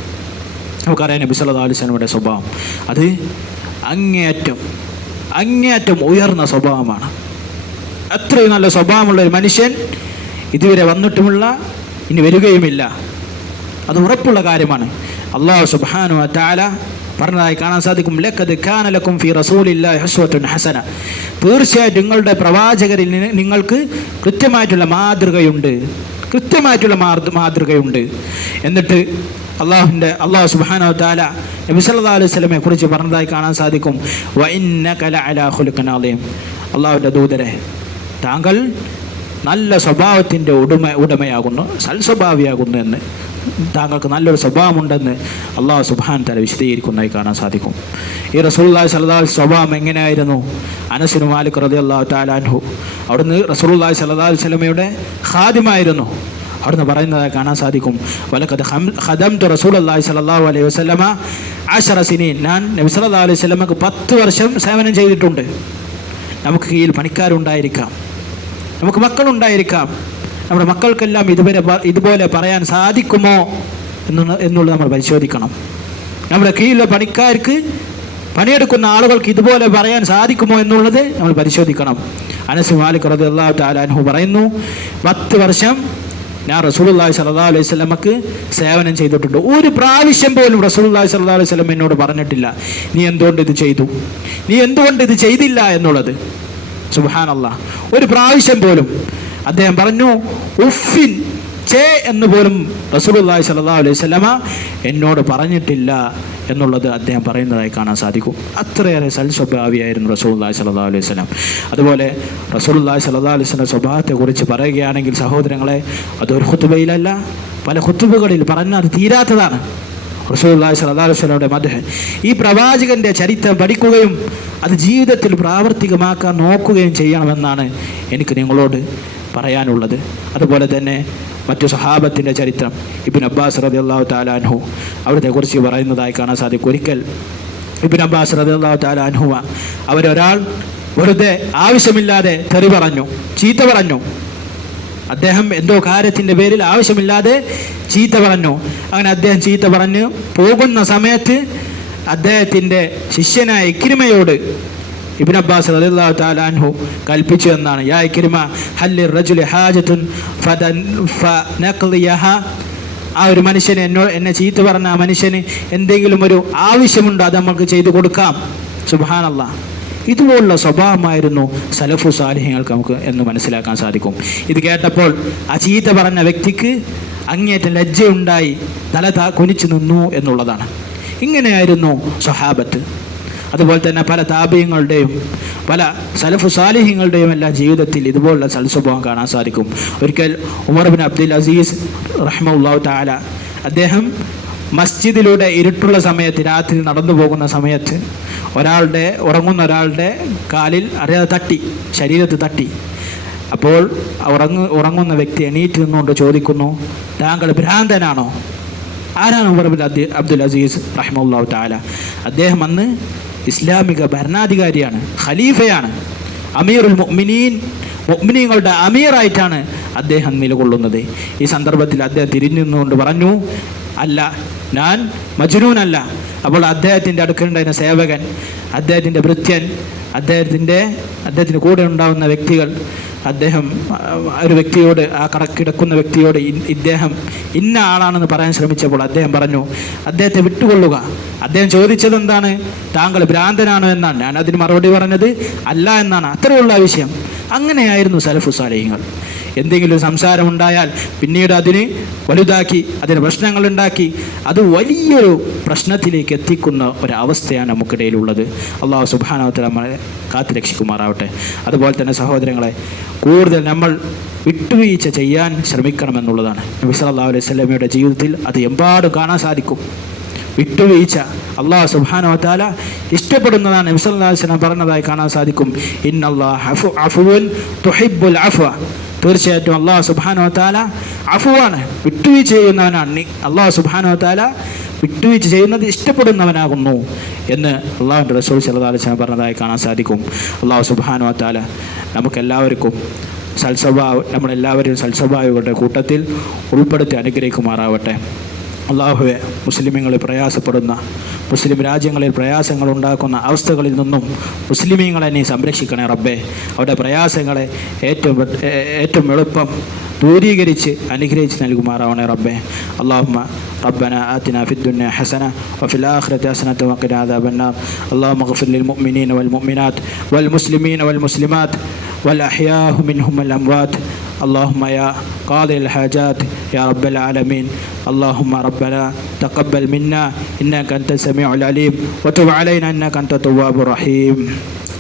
നമുക്കറിയാം നബി സല്ലല്ലാഹു അലൈഹി വസല്ലമയുടെ സ്വഭാവം അത് അങ്ങേയറ്റം ഉയർന്ന സ്വഭാവമാണ്. അത്രയും നല്ല സ്വഭാവമുള്ള ഒരു മനുഷ്യൻ ഇതുവരെ വന്നിട്ടുമില്ല, ഇനി വരികയുമില്ല. അത് ഉറപ്പുള്ള കാര്യമാണ്. അല്ലാഹു സുബ്ഹാനഹു വ തആല പറഞ്ഞതായി കാണാൻ സാധിക്കും, ലഖദ് കാന ലക്കും ഫീ റസൂലില്ലാഹി ഉസ്വത്തുൻ ഹസന. തീർച്ചയായിട്ടും നിങ്ങളുടെ പ്രവാചകരിൽ നിങ്ങൾക്ക് കൃത്യമായിട്ടുള്ള മാതൃകയുണ്ട്. എന്നിട്ട് അല്ലാഹു സുബ്ഹാനഹു വ തആല നബി സല്ലല്ലാഹു അലൈഹി വസല്ലമയെ കുറിച്ച് പറഞ്ഞതായി കാണാൻ സാധിക്കും, വ ഇന്നക ലഅലാ ഖുലുഖിൻ അളീം. അല്ലാഹുവിൻ്റെ ദൂതരെ, താങ്കൾ നല്ല സ്വഭാവത്തിൻ്റെ ഉടമയാകുന്നു, സൽസ്വഭാവിയാകുന്നു എന്ന്, താങ്കൾക്ക് നല്ലൊരു സ്വഭാവമുണ്ടെന്ന് അല്ലാഹു സുബ്ഹാനഹു വ തആല വിശദീകരിക്കുന്നതായി കാണാൻ സാധിക്കും. ഈ റസൂലുള്ളാഹി സ്വല്ലല്ലാഹു അലൈഹി സ്വഭാവം എങ്ങനെയായിരുന്നു? അനസ് ബിൻ മാലിക് റളിയല്ലാഹു തആല അൻഹു അവിടുന്ന് റസൂലുള്ളാഹി സ്വല്ലല്ലാഹു അലൈഹി വസല്ലമയുടെ ഖാദിമായിരുന്നു. അവിടുന്ന് പറയുന്നതായി കാണാൻ സാധിക്കും, വലഖദ് ഖദംതു റസൂലുള്ളാഹി സ്വല്ലല്ലാഹു അലൈഹി വസല്ലമ 10 സിനീൻ. ഞാൻ നബി സല്ലല്ലാഹു അലൈഹി വസല്ലമക്ക് 10 വർഷം സേവനം ചെയ്തിട്ടുണ്ട്. നമുക്ക് കീഴിൽ പണിക്കാരുണ്ടായിരിക്കാം, നമുക്ക് മക്കളുണ്ടായിരിക്കാം. നമ്മുടെ മക്കൾക്കെല്ലാം ഇതുപോലെ പറയാൻ സാധിക്കുമോ എന്നുള്ളത് നമ്മൾ പരിശോധിക്കണം. നമ്മുടെ കീഴിലെ പണിക്കാർക്ക്, പണിയെടുക്കുന്ന ആളുകൾക്ക് ഇതുപോലെ പറയാൻ സാധിക്കുമോ എന്നുള്ളത് നമ്മൾ പരിശോധിക്കണം. അനസ് മാലിക് റളിയല്ലാഹു തആല അൻഹു പറയുന്നു, 10 വർഷം ഞാൻ റസൂലുള്ളാഹി സ്വല്ലല്ലാഹു അലൈഹി വസല്ലമക്ക് സേവനം ചെയ്തിട്ടുണ്ട്. ഒരു പ്രാവശ്യം പോലും റസൂലുള്ളാഹി സ്വല്ലല്ലാഹു അലൈഹി വസല്ലം എന്നോട് പറഞ്ഞിട്ടില്ല, നീ എന്തുകൊണ്ട് ഇത് ചെയ്തു, നീ എന്തുകൊണ്ട് ഇത് ചെയ്തില്ല എന്നുള്ളത്. സുബ്ഹാനല്ലാഹ്, ഒരു പ്രാവശ്യം പോലും അദ്ദേഹം പറഞ്ഞു ഉഫിൻ ചേ എന്ന് പോലും റസൂലുള്ളാഹി സ്വല്ലല്ലാഹു അലൈഹി വസല്ലമ എന്നോട് പറഞ്ഞിട്ടില്ല എന്നുള്ളത് അദ്ദേഹം പറയുന്നതായി കാണാൻ സാധിക്കും. അത്രയേറെ സൽസ്വഭാവിയായിരുന്നു റസൂലുള്ളാഹി സ്വല്ലല്ലാഹു അലൈഹി വസല്ലം. അതുപോലെ റസൂലുള്ളാഹി സ്വല്ലല്ലാഹു അലൈഹി വസല്ലം സ്വഭാവത്തെക്കുറിച്ച് പറയുകയാണെങ്കിൽ സഹോദരങ്ങളെ, അതൊരു ഖുതുബയിലല്ല, പല ഖുതുബകളിൽ പറഞ്ഞാൽ അത് തീരാത്തതാണ്. റസൂലുള്ളാഹി സ്വല്ലല്ലാഹു അലൈഹി വസല്ലമയുടെ മദ്ഹ്, ഈ പ്രവാചകന്റെ ചരിത്രം പഠിക്കുകയും അത് ജീവിതത്തിൽ പ്രാവർത്തികമാക്കാൻ നോക്കുകയും ചെയ്യണമെന്നാണ് എനിക്ക് നിങ്ങളോട് പറയാനുള്ളത്. അതുപോലെ തന്നെ മറ്റു സഹാബത്തിൻ്റെ ചരിത്രം, ഇബ്നു അബ്ബാസ് റളിയല്ലാഹു തആല അൻഹു അവിടത്തെ കുറിച്ച് പറയുന്നതായി കാണാൻ സാധിക്കും. ഒരിക്കൽ ഇബ്നു അബ്ബാസ് റളിയല്ലാഹു തആല അൻഹു അവരൊരാൾ വെറുതെ ആവശ്യമില്ലാതെ തെറി പറഞ്ഞു, ചീത്ത പറഞ്ഞു. അദ്ദേഹം എന്തോ കാര്യത്തിൻ്റെ പേരിൽ ആവശ്യമില്ലാതെ ചീത്ത പറഞ്ഞു. അങ്ങനെ അദ്ദേഹം ചീത്ത പറഞ്ഞ് പോകുന്ന സമയത്ത് അദ്ദേഹത്തിൻ്റെ ശിഷ്യനായ ഇക്രിമയോട് ഇബ്നു അബ്ബാസ് റളിയല്ലാഹു തആല അൻഹു കൽപ്പിച്ചു എന്നാണ്, യാ ഇക്രിമ ഹല്ലി റജുലി ഹാജത്തുൻ ഫനഖ്ലിയഹ. ആ ഒരു മനുഷ്യന് എന്നെ ചീത്ത പറഞ്ഞ ആ മനുഷ്യന് എന്തെങ്കിലും ഒരു ആവശ്യമുണ്ടോ, അത് നമുക്ക് ചെയ്തു കൊടുക്കാം. സുബ്ഹാനല്ലാഹ്, ഇതുപോലുള്ള സ്വഭാവമായിരുന്നു സലഫു സാലിഹ്യങ്ങൾക്ക് നമുക്ക് എന്ന് മനസ്സിലാക്കാൻ സാധിക്കും. ഇത് കേട്ടപ്പോൾ ആ ചീത്ത പറഞ്ഞ വ്യക്തിക്ക് അങ്ങേയറ്റം ലജ്ജയുണ്ടായി, തല കുനിച്ചു നിന്നു എന്നുള്ളതാണ്. ഇങ്ങനെയായിരുന്നു സ്വഹാബത്ത്. അതുപോലെ തന്നെ പല താബിഈങ്ങളുടെയും പല സലഫു സാലിഹ്യങ്ങളുടെയും എല്ലാം ജീവിതത്തിൽ ഇതുപോലുള്ള സൽസ്വഭാവം കാണാൻ സാധിക്കും. ഒരിക്കൽ ഉമർ ബിൻ അബ്ദുൽ അസീസ് റഹ്മത്തുള്ളാഹി തആല അദ്ദേഹം മസ്ജിദിലൂടെ ഇരുട്ടുള്ള സമയത്ത്, രാത്രി നടന്നു പോകുന്ന സമയത്ത് ഉറങ്ങുന്ന ഒരാളുടെ കാലിൽ അറിയാതെ തട്ടി, ശരീരത്ത് തട്ടി. അപ്പോൾ ഉറങ്ങുന്ന വ്യക്തി എണീറ്റ് നിന്നുകൊണ്ട് ചോദിക്കുന്നു, താങ്കൾ ഭ്രാന്തനാണോ? ആരാണ് ഉമർ ബിൻ അബ്ദുൽ അസീസ് റഹ്മത്തുള്ളാഹി തആല? അദ്ദേഹം അന്ന് ഇസ്ലാമിക ഭരണാധികാരിയാണ്, ഖലീഫയാണ്, അമീറുൽ മുഅ്മിനീൻ, മുഅ്മിനീങ്ങളുടെ അമീറായിട്ടാണ് അദ്ദേഹം നിലകൊള്ളുന്നത്. ഈ സന്ദർഭത്തിൽ അദ്ദേഹം തിരിഞ്ഞു നിന്നുകൊണ്ട് പറഞ്ഞു, അല്ല, ഞാൻ മജ്നൂനല്ല. അപ്പോൾ അദ്ദേഹത്തിൻ്റെ അടുക്കലുണ്ടായിരുന്ന സേവകൻ, അദ്ദേഹത്തിൻ്റെ ഭൃത്യൻ, അദ്ദേഹത്തിൻ്റെ കൂടെ ഉണ്ടാവുന്ന വ്യക്തികൾ അദ്ദേഹം ഒരു വ്യക്തിയോട്, ആ കിടക്കുന്ന വ്യക്തിയോട് ഇദ്ദേഹം ഇന്ന ആളാണെന്ന് പറയാൻ ശ്രമിച്ചപ്പോൾ അദ്ദേഹം പറഞ്ഞു, അദ്ദേഹത്തെ വിട്ടുകൊള്ളുക. അദ്ദേഹം ചോദിച്ചത് എന്താണ്? താങ്കൾ ഭ്രാന്തനാണോ എന്നാണ്. ഞാൻ അതിന് മറുപടി പറഞ്ഞത് അല്ല എന്നാണ്. അത്രയുള്ള വിഷയം. അങ്ങനെയായിരുന്നു സലഫു സാലിഹീങ്ങൾ. എന്തെങ്കിലും സംസാരമുണ്ടായാൽ പിന്നീട് അതിന് വലുതാക്കി, അതിന് പ്രശ്നങ്ങളുണ്ടാക്കി, അത് വലിയൊരു പ്രശ്നത്തിലേക്ക് എത്തിക്കുന്ന ഒരവസ്ഥയാണ് നമുക്കിടയിലുള്ളത്. അള്ളാഹു സുബ്ഹാനഹു വ തആല നമ്മളെ കാത്തുരക്ഷിക്കുമാറാവട്ടെ. അതുപോലെ തന്നെ സഹോദരങ്ങളെ, കൂടുതൽ നമ്മൾ വിട്ടുവീഴ്ച ചെയ്യാൻ ശ്രമിക്കണമെന്നുള്ളതാണ്. നബി സല്ലല്ലാഹു അലൈഹി വസല്ലമയുടെ ജീവിതത്തിൽ അത് എമ്പാടും കാണാൻ സാധിക്കും. വിട്ടുവീഴ്ച അള്ളാഹു സുബ്ഹാനഹു വ തആല ഇഷ്ടപ്പെടുന്നതാണ്. നബി സല്ലല്ലാഹു അലൈഹി വസല്ലം പറഞ്ഞതായി കാണാൻ സാധിക്കും, ഇന്നല്ലാഹു അഫ്വുൻ തുഹിബ്ബുൽ അഫ്വ. തീർച്ചയായിട്ടും അള്ളാഹു സുബ്ഹാനഹു വ തആല അഫ്വാണ്, വിട്ടുവീഴ്ച ചെയ്യുന്നവനാണ്. അള്ളാഹു സുബ്ഹാനഹു വ തആല വിട്ടുവീഴ്ച ചെയ്യുന്നത് ഇഷ്ടപ്പെടുന്നവനാകുന്നു എന്ന് അള്ളാഹുവിൻ്റെ റസൂൽ സല്ലല്ലാഹു അലൈഹി വസല്ലം പറഞ്ഞതായി കാണാൻ സാധിക്കും. അള്ളാഹു സുബ്ഹാനഹു വ തആല നമുക്കെല്ലാവർക്കും നമ്മളെല്ലാവരും സൽസ്വഭാവികളുടെ കൂട്ടത്തിൽ ഉൾപ്പെടുത്തി അനുഗ്രഹിക്കുമാറാവട്ടെ. അള്ളാഹുവെ, മുസ്ലിമീങ്ങളിൽ പ്രയാസപ്പെടുന്ന, മുസ്ലിം രാജ്യങ്ങളിൽ പ്രയാസങ്ങൾ ഉണ്ടാക്കുന്ന അവസ്ഥകളിൽ നിന്നും മുസ്ലിമീങ്ങളെ നീ സംരക്ഷിക്കണേ റബ്ബേ. അവരുടെ പ്രയാസങ്ങളെ ഏറ്റവും എളുപ്പം ദൂരീകരിച്ച് അനുഗ്രഹിച്ച് നൽകുമാറാവണേ റബ്ബേ. അല്ലാഹുമ്മ ربنا آتنا في الدنيا حسنة وفي الآخرة حسنة وقنا عذاب النار. اللهم اغفر للمؤمنين والمؤمنات والمسلمين والمسلمات والأحياء منهم والأموات. اللهم يا قاضي الحاجات يا رب العالمين. اللهم ربنا تقبل منا إنك أنت السميع العليم وتب علينا إنك أنت التواب الرحيم.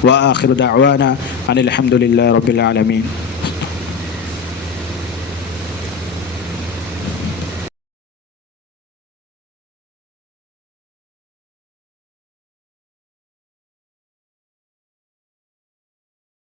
وآخر دعوانا أن الحمد لله رب العالمين.